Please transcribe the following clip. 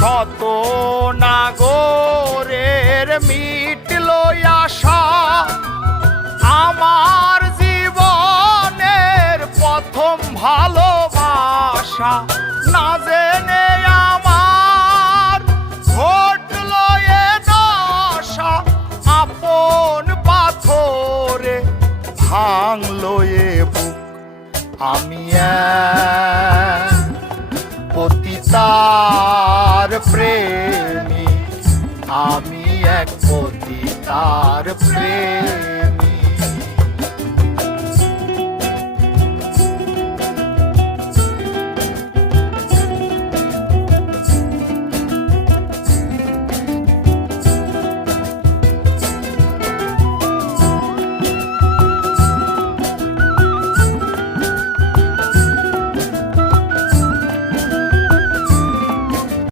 শত নাগরের মিটল আশা, আমার জীবনের প্রথম ভালোবাসা। না জেনে আমার ঘটল এ দশা, আপন পাথরে ভাঙলো এ বুক। আমি পতিতার প্রেমী, আমি এক পতিতার প্রেমী।